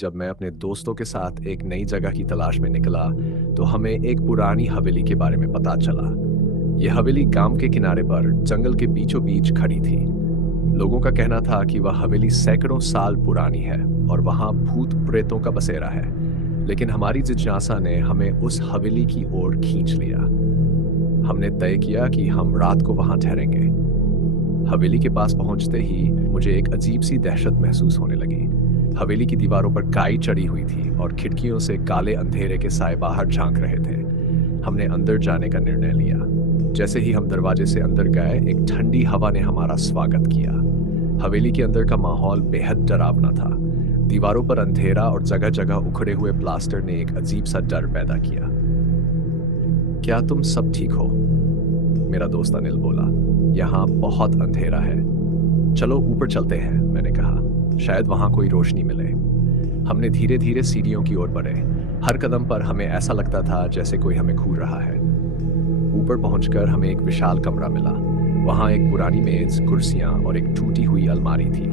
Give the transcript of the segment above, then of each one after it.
जब मैं अपने दोस्तों के साथ एक नई जगह की तलाश में निकला, तो हमें एक पुरानी हवेली के बारे में पता चला। यह हवेली गांव के किनारे पर जंगल के बीचों बीच खड़ी थी। लोगों का कहना था कि वह हवेली सैकड़ों साल पुरानी है और वहां भूत प्रेतों का बसेरा है। लेकिन हमारी जिज्ञासा ने हमें उस हवेली की ओर खींच लिया। हमने तय किया कि हम रात को वहां ठहरेंगे। हवेली के पास पहुंचते ही मुझे एक अजीब सी दहशत महसूस होने लगी। हवेली की दीवारों पर काई चढ़ी हुई थी और खिड़कियों से काले अंधेरे के साए बाहर झांक रहे थे। हमने अंदर जाने का निर्णय लिया। जैसे ही हम दरवाजे से अंदर गए, एक ठंडी हवा ने हमारा स्वागत किया। हवेली के अंदर का माहौल बेहद डरावना था। दीवारों पर अंधेरा और जगह जगह उखड़े हुए प्लास्टर ने एक अजीब सा डर पैदा किया। क्या तुम सब ठीक हो? मेरा दोस्त अनिल बोला। यहाँ बहुत अंधेरा है। चलो ऊपर चलते हैं, मैंने कहा। शायद वहां कोई रोशनी मिले। हमने धीरे धीरे सीढ़ियों की ओर बढ़े। हर कदम पर हमें ऐसा लगता था जैसे कोई हमें घूर रहा है। ऊपर पहुंचकर हमें एक विशाल कमरा मिला। वहां एक पुरानी मेज, कुर्सियां और एक टूटी हुई अलमारी थी।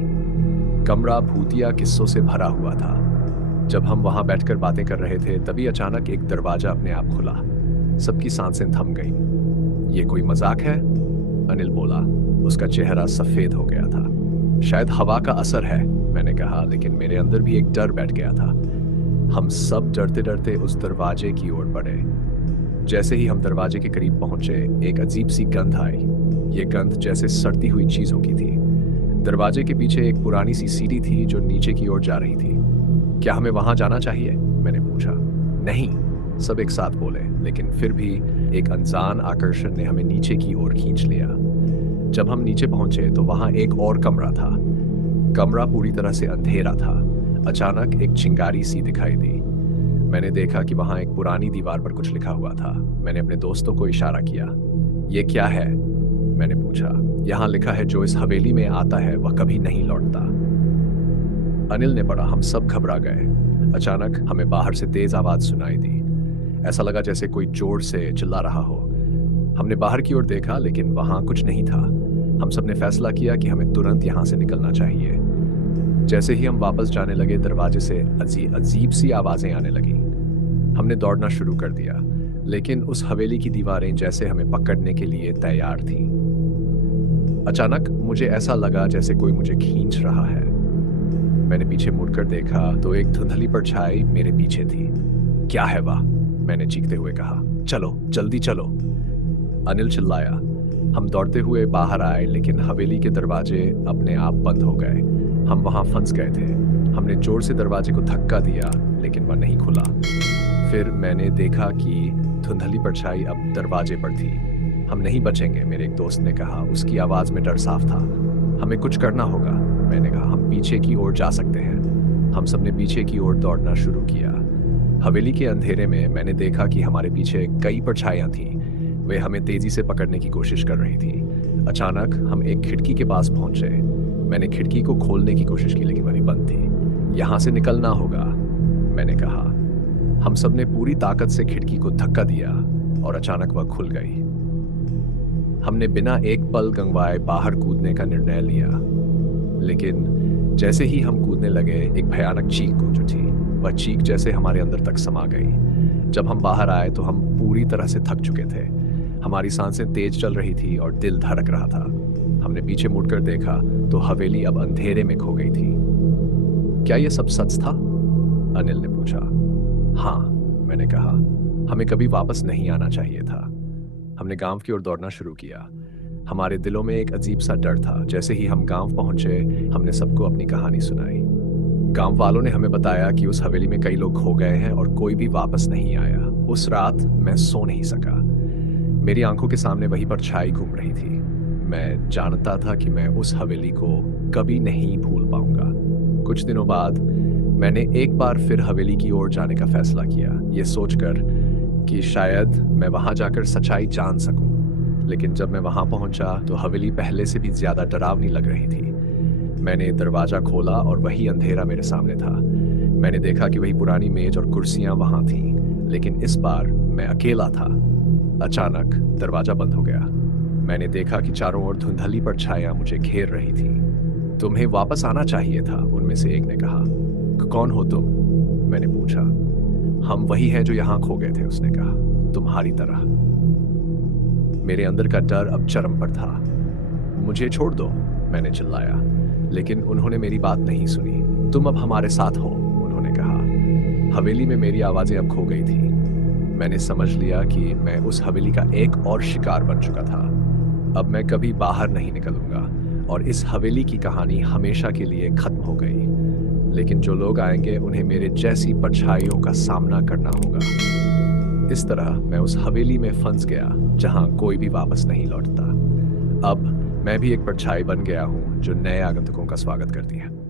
कमरा भूतिया किस्सों से भरा हुआ था। जब हम वहां बैठकर बातें कर रहे थे, तभी अचानक एक दरवाजा अपने आप खुला। सबकी सांसें थम गईं। ये कोई मजाक है? अनिल बोला। उसका चेहरा सफेद हो गया था। शायद हवा का असर है, मैंने कहा, लेकिन मेरे अंदर भी एक डर बैठ गया था। हम सब डरते डरते उस दरवाजे की ओर बढ़े। जैसे ही हम दरवाजे के करीब पहुंचे, एक अजीब सी गंध आई। ये गंध जैसे सड़ती हुई चीजों की थी। दरवाजे के पीछे एक पुरानी सी सीढ़ी थी जो नीचे की ओर जा रही थी। क्या हमें वहां जाना चाहिए? मैंने पूछा। नहीं, सब एक साथ बोले, लेकिन फिर भी एक अनजान आकर्षण ने हमें नीचे की ओर खींच लिया। जब हम नीचे पहुंचे तो वहां एक और कमरा था। कमरा पूरी तरह से अंधेरा था। अचानक एक चिंगारी सी दिखाई दी। मैंने देखा कि वहां एक पुरानी दीवार पर कुछ लिखा हुआ था। मैंने अपने दोस्तों को इशारा किया। ये क्या है? मैंने पूछा। यहाँ लिखा है, जो इस हवेली में आता है वह कभी नहीं लौटता। अनिल ने पढ़ा। हम सब घबरा गए। अचानक हमें बाहर से तेज आवाज सुनाई दी। ऐसा लगा जैसे कोई जोर से चिल्ला रहा हो। हमने बाहर की ओर देखा, लेकिन वहां कुछ नहीं था। हम सब ने फैसला किया कि हमें तुरंत यहां से निकलना चाहिए। जैसे ही हम वापस जाने लगे, दरवाजे से अजीब सी आवाजें आने लगी। हमने दौड़ना शुरू कर दिया, लेकिन उस हवेली की दीवारें जैसे हमें पकड़ने के लिए तैयार थीं। अचानक मुझे ऐसा लगा जैसे कोई मुझे खींच रहा है। मैंने पीछे मुड़कर देखा तो एक धुंधली परछाई मेरे पीछे थी। क्या है वह? मैंने चीखते हुए कहा। चलो, जल्दी चलो, अनिल चिल्लाया। हम दौड़ते हुए बाहर आए, लेकिन हवेली के दरवाजे अपने आप बंद हो गए। हम वहां फंस गए थे। हमने जोर से दरवाजे को धक्का दिया, लेकिन वह नहीं खुला। फिर मैंने देखा कि धुंधली परछाई अब दरवाजे पर थी। हम नहीं बचेंगे, मेरे एक दोस्त ने कहा। उसकी आवाज में डर साफ था। हमें कुछ करना होगा, मैंने कहा। हम पीछे की ओर जा सकते हैं। हम सबने पीछे की ओर दौड़ना शुरू किया। हवेली के अंधेरे में मैंने देखा कि हमारे पीछे कई परछाइयां थीं। वे हमें तेजी से पकड़ने की कोशिश कर रही थी। अचानक हम एक खिड़की के पास पहुंचे। मैंने खिड़की को खोलने की कोशिश की, लेकिन वह भी बंद थी। यहां से निकलना होगा, मैंने कहा। हम सबने पूरी ताकत से खिड़की को धक्का दिया और अचानक वह खुल गई। हमने बिना एक पल गंवाए बाहर कूदने का निर्णय लिया, लेकिन जैसे ही हम कूदने लगे, एक भयानक चीख गूंज उठी। वह चीख जैसे हमारे अंदर तक समा गई। जब हम बाहर आए तो हम पूरी तरह से थक चुके थे। हमारी सांसें तेज चल रही थी और दिल धड़क रहा था। हमने पीछे मुड़कर देखा तो हवेली अब अंधेरे में खो गई थी। क्या यह सब सच था? अनिल ने पूछा। हाँ, मैंने कहा। हमें कभी वापस नहीं आना चाहिए था। हमने गांव की ओर दौड़ना शुरू किया। हमारे दिलों में एक अजीब सा डर था। जैसे ही हम गांव पहुंचे, हमने सबको अपनी कहानी सुनाई। गांव वालों ने हमें बताया कि उस हवेली में कई लोग खो गए हैं और कोई भी वापस नहीं आया। उस रात मैं सो नहीं सका। मेरी आंखों के सामने वही परछाई घूम रही थी। मैं जानता था कि मैं उस हवेली को कभी नहीं भूल पाऊंगा। कुछ दिनों बाद मैंने एक बार फिर हवेली की ओर जाने का फैसला किया, ये सोचकर कि शायद मैं वहां जाकर सच्चाई जान सकूं। लेकिन जब मैं वहां पहुंचा तो हवेली पहले से भी ज्यादा डरावनी लग रही थी। मैंने दरवाजा खोला और वही अंधेरा मेरे सामने था। मैंने देखा कि वही पुरानी मेज और कुर्सियां वहां थीं, लेकिन इस बार मैं अकेला था। अचानक दरवाजा बंद हो गया। मैंने देखा कि चारों ओर धुंधली परछाइयां मुझे घेर रही थी। तुम्हें वापस आना चाहिए था, उनमें से एक ने कहा। कौन हो तुम? मैंने पूछा। हम वही हैं जो यहाँ खो गए थे, उसने कहा, तुम्हारी तरह। मेरे अंदर का डर अब चरम पर था। मुझे छोड़ दो, मैंने चिल्लाया, लेकिन उन्होंने मेरी बात नहीं सुनी। तुम अब हमारे साथ हो, उन्होंने कहा। हवेली में मेरी आवाजें अब खो गई थी। मैंने समझ लिया कि मैं उस हवेली का एक और शिकार बन चुका था। अब मैं कभी बाहर नहीं निकलूंगा और इस हवेली की कहानी हमेशा के लिए खत्म हो गई। लेकिन जो लोग आएंगे उन्हें मेरे जैसी परछाइयों का सामना करना होगा। इस तरह मैं उस हवेली में फंस गया जहां कोई भी वापस नहीं लौटता। अब मैं भी एक परछाई बन गया हूं जो नए आगंतुकों का स्वागत करती है।